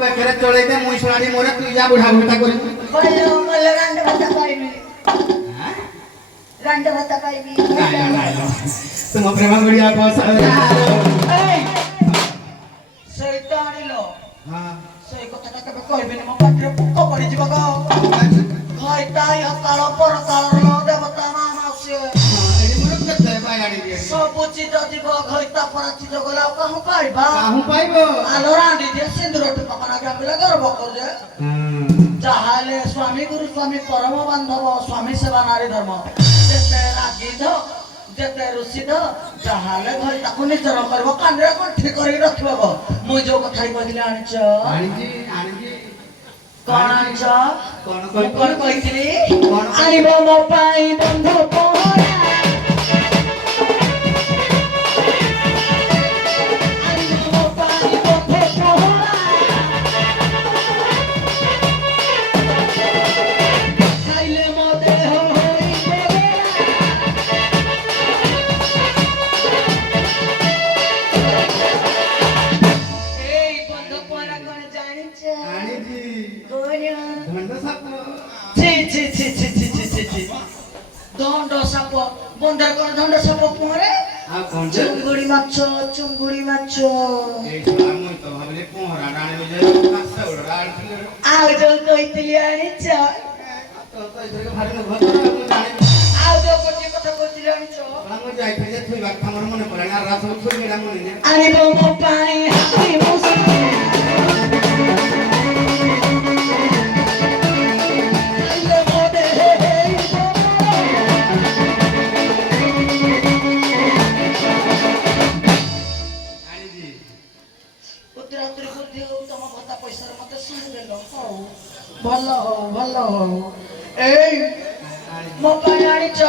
বেকেরে চলে দে মুই শোনানি মোরে তুই যা বুড়া বুড়া করি বলো বলো রান্না ভাতা পাইবি রান্না ভাতা পাইবি তুমি প্রেম গুড়িয়া কস এই সেইটা আনিলো হ্যাঁ সেই কথাটা কেবে কইবেনি মো পাটিরে পোক পড়ি ଯିବ গো ঘইতা কাଳ পর কাଳର ଦେବତା ମା ମାଉସୀ ଏଡି ମୋରେ କେତେ ବାୟାଡି ଦିଏ ସବୁ ଚିଜ ଯିବ ଘଇତା ପରା ଚିଜ ଗଲା କାହୁ ପାଇবা କାହୁ ପାଇବ ଆଲୋ ରାଣ୍ଡି ଯେ ସିନ୍ଦୁର ଟୁପକନା ଗାମିଲେ ଗର୍ବ କରୁଛେ ଯାହାହେଲେ ସ୍ୱାମୀ ଗୁରୁ ସ୍ୱାମୀ ପରମ ବାନ୍ଧବ ସ୍ୱାମୀ ସେବା ନାରୀ ଧର୍ମ ଯେତେ ରାଗିଧ ଯେତେ ରୁଷିଧ ଯାହାହେଲେ ଘରେ ତାକୁ ନିଜର କରିବ କାନରେ ଗଣ୍ଠି କରିକି ରଖିବ ଗୋ ମୁଁ ଯୋଉ କଥା କହିଥିଲି ଆଣିଛ ଆଣିଛି ଆଣିଛି କଣ ଆଣିଛ କଣ କହିଥିଲି ଆଣିବ ମୋ ପାଇଁ ବନ୍ଧୁ ପହରା দণ্ড সাপ বন্ধার কোন দণ্ড সাপ পরে চুঙ্গুড়ি মাছ এই আমি তো ভাবলে পোহরা রাণী যে কাছে ওড়া আড়ছিল ଆଉ ଯୋଉ କହିଥିଲି ଆଣିଛ তো তো এদিকে ভারি ঘর আমি জানি ଆଉ ଯୋଉ ଗୋଟିଏ କଥା କହିଥିଲି ଆଣିଛ আমি যাইতে যে তুই বাক্তা আমার মনে পড়ে না রাত হচ্ছে এরা মনে নেই আনিব ମୋ ପାଇଁ ହାତୀ ମୁସଲି ଭଲ ହଉ ଏଇ ମୋ ପାଇଁ ଆଣିଛ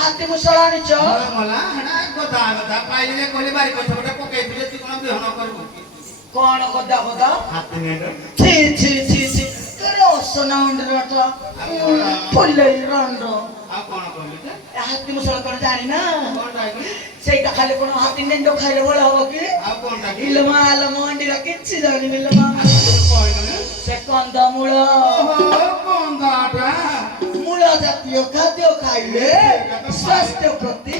ହାତୀ ମୁସଳ ଆଣିଛ ମଲା ହେଡା ଗଦା ଗଦା ପାଇଲେ କହିଲେ ବାରି କଥା ଗୋଟେ ପକେଇଥିଲେ ତୁ କୋନ ବିହନ କରିବୁ କଣ ଗଦା ଗଦା ହାତୀ ନେଡ ছি ছি ছি ছি ତୋର ଅସନା ଉଣ୍ଡରଟ ଫୁଲେଇ ରଣ୍ଡ ଆଉ କଣ କହିଲୁ ଯେ ହାତୀ ମୁସଳ କଣ ଜାଣିନା କଣ ଡାଇଲି ସେଇଟା ଖାଲି କଣ ହାତୀ ନେଣ୍ଡ ଖାଇଲେ ଭଲ ହବ କି ଆଉ କଣ ଡାକି ଇଲମା ଆଲମ ଅଣ୍ଡିରା କିଛି ଜାଣିନି ଲୋ ମା କହିଲୁ ସେ କନ୍ଦମୂଳ କନ୍ଦାଟା ମୂଳ ଜାତୀୟ ଖାଦ୍ୟ ଖାଇଲେ ସ୍ୱାସ୍ଥ୍ୟ ପ୍ରତି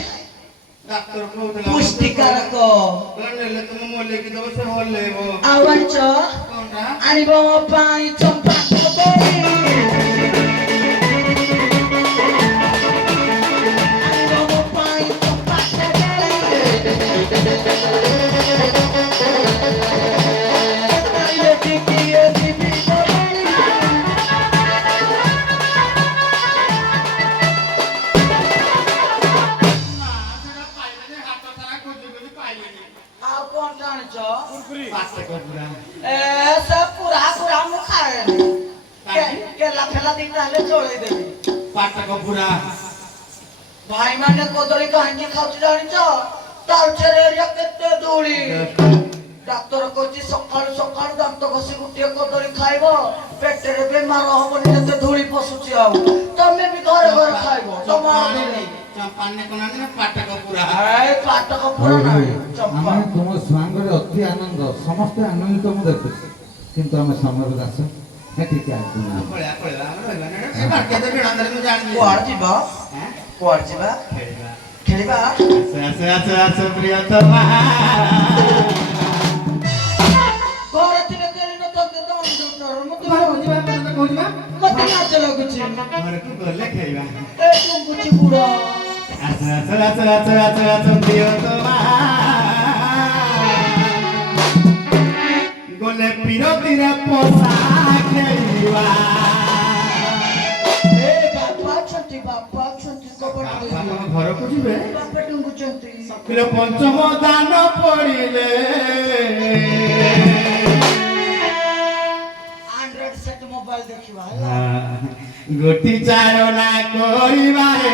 ଡାକ୍ତର କହୁଥିଲା ପୁଷ୍ଟିକାରକ ନେଲେ ତୁମ ମଲେକି ଦବ ସେ ହଲେଇବ ଆଉ ଆଣିଛ କଣଟା ଆଣିବ ମୋ ପାଇଁ ଚମ୍ପା କଦଳୀ ଆଣିବ ମୋ ପାଇଁ ଚମ୍ପା କଦଳୀ ଆଣିଲେ ଟିକିଏ ଯିବି କଦଳୀ ଆଉ କଣ ଜାଣିଛ ସେ ପୁରା ପୁରା ମୁଁ ଖାଏନି କେଲା ଫେଲା ଦିଟା ହେଲେ ଚଳେଇଦେବି ପାଟକ ପୁରା ଭାଇ ମାନେ କଦଳୀ କାହିଁକି ଖାଉଛି ଜାଣିଛ ତାଲଚେର ଏରିଆ କେତେ ଧୂଳି ଡାକ୍ତର କହୁଛି ସକାଳୁ ସକାଳୁ ଦାନ୍ତ ଘଷି ଗୋଟିଏ କଦଳୀ ଖାଇବ ପେଟରେ ବେମାର ହବନି ଯେତେ ଧୂଳି ପଶୁଛି ଆଉ ତମେ ବି ଘରେ ଘରେ ଖାଇବ ତମ ଚମ୍ପାନେ କୋନାନେ ପାଟକ ପୁରା ପାଟକ ପୁରା ନାହିଁ ଚମ୍ପା ଆମେ ତୁମ ସ୍ୱାଙ୍ଗରେ ଅତି ଆନନ୍ଦ ସମସ୍ତେ ଆନନ୍ଦିତ ମୁଁ ଦେଖୁଛି କିନ୍ତୁ ଆମେ ସମୟର ଦାସ ଟିକେ ଆଗକୁ ପଳା ପଳା ଆମେ ରହିବା ନା ଏ ମାର୍କେଟ ଭିଡ଼ାନ୍ଦରେ ମୁଁ ଜାଣିନି କୁଆଡେ ଯିବା କୁଆଡେ ଯିବା ଖେଳିବା ଆସ ପ୍ରିୟତମା ଘରେ ଥିଲେ ଖେଳି ନଥାନ୍ତେ ତ ମତେ ମତେ ଲାଜ ଲାଗୁଛି ଘରକୁ ଗଲେ ଖେଳିବା ଏ ଟୁଙ୍ଗୁଛି ବୁଢା ଆସ ପ୍ରିୟତମା ଗଲେ ପିରତିରେ ପୋଷା ଖେଳିବା ଏ ବାପା ଅଛନ୍ତି କବାଟ ଆପଣ ଘରକୁ ଯିବେ ବାପା ଟୁଙ୍ଗୁଛନ୍ତି ସକିଲ ପଞ୍ଚମ ଦାନ ପଡ଼ିଲେ ଆଣ୍ଡ୍ରଏଡ ସେଟ୍ ମୋବାଇଲ ଦେଖିବା ଗୋଟି ଚାଳନା କରିବାରେ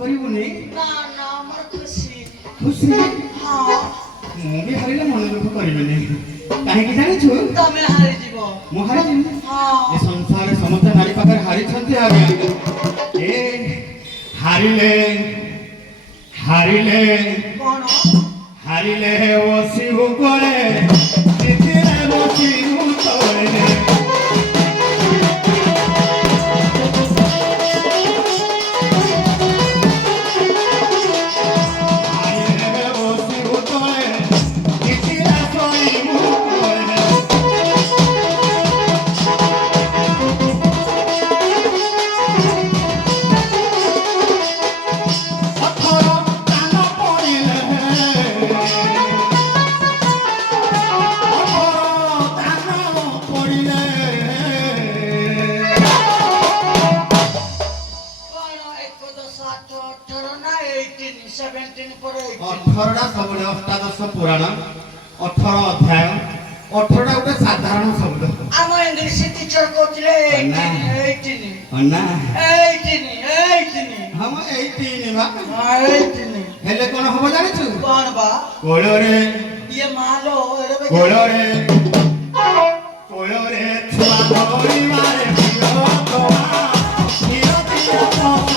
କରିବୁନି ନା ନା ଆମର ଖୁସି ଖୁସି ହଁ ମୁଁ ବି ହାରିଲେ ମନ ଦୁଃଖ କରିବିନି କାହିଁକି ଜାଣିଛୁ ତମେ ହାରିଯିବ ମୁଁ ହାରିଯିବି ହଁ ଏ ସଂସାରରେ ସମସ୍ତେ ନାରୀ ପାଖରେ ହାରିଛନ୍ତି ଆଜ୍ଞା ଏ ହାରିଲେ ହାରିଲେ କଣ ହାରିଲେ ବସିବୁ କୋଳେ ଜିତିଲେ ବସିବୁ ତଳେ ହାରିଲେ ବସିବୁ ତଳେ ଜିତିଲେ ଶୋଇବୁ ତଳେ ଅଥର କାନ ପଡ଼ିଲେ କଣ 1 10 8 18 ନା 18 17 ପରେ 18 ଅଠରଟା ସବୁବେଳେ ଅଷ୍ଟାଦଶ ପୁରାଣ 18 ଅଧ୍ୟାୟ 18ଟା ଗୋଟେ ସାଧାରଣ ଶବ୍ଦ ଆମ ଇଂଲିଶ ଟିଚର କହୁଥିଲେ ନା। 18 ନା 18 ହଁ ମ ଏଇ ତିନି ବା 18 ହେଲେ କଣ ହବ ଜାଣିଛୁ କଣ ବା କୋଳରେ ଇଏ ମାଲୋ ଏରେ କୋଳରେ କୋଳରେ ଛୁଆ ଧରିବାରେ ପ୍ରିୟତମା ପ୍ରିୟ ପ୍ରିୟତମା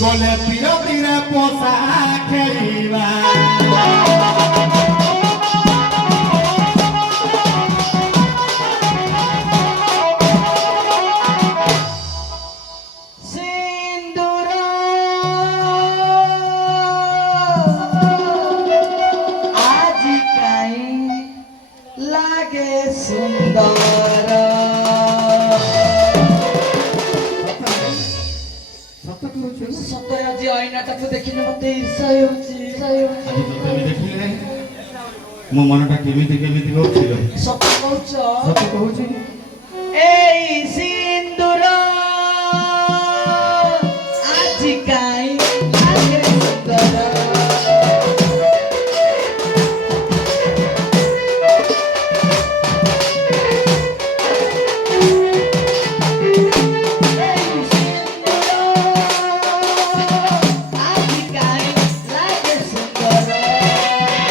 গলে তীর তীরে পোষা খেলিবা সিন্দুর আজি কাই লাগে সুন্দর সত কହୁଛୁ সତରେ ଆଜି ଆଇନାଟାକୁ ଦେଖିଲେ ମତେ ঈର୍ଷା ହେଉଛି ଆଜି ତତେ ବି ଦେଖିଲେ ମୋ ମନଟା କେମିତି କେମିତି ହଉছিল ସତ କହୁଛ ସତ କହୁଛି এই সিন্দুর আজি কাই লাগে সুন্দর এই সিন্দুর আজি কাই লাগে সুন্দর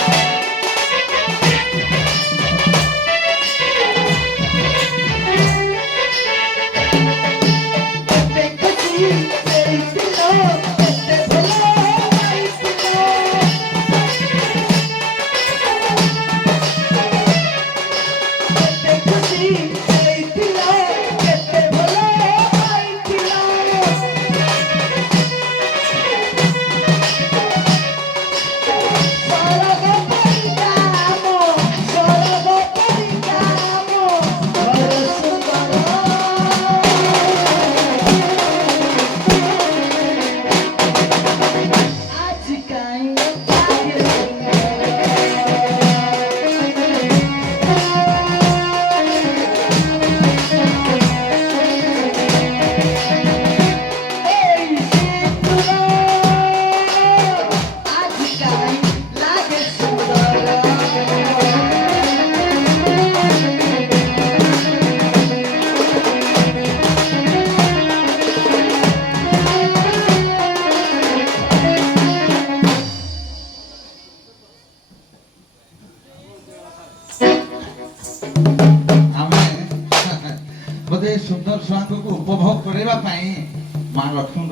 ଆମେ ବୋଧେ ସୁନ୍ଦର ଛୁଆଙ୍କୁ ଉପଭୋଗ କରିବା ପାଇଁ ମା ଲକ୍ଷ୍ମୀ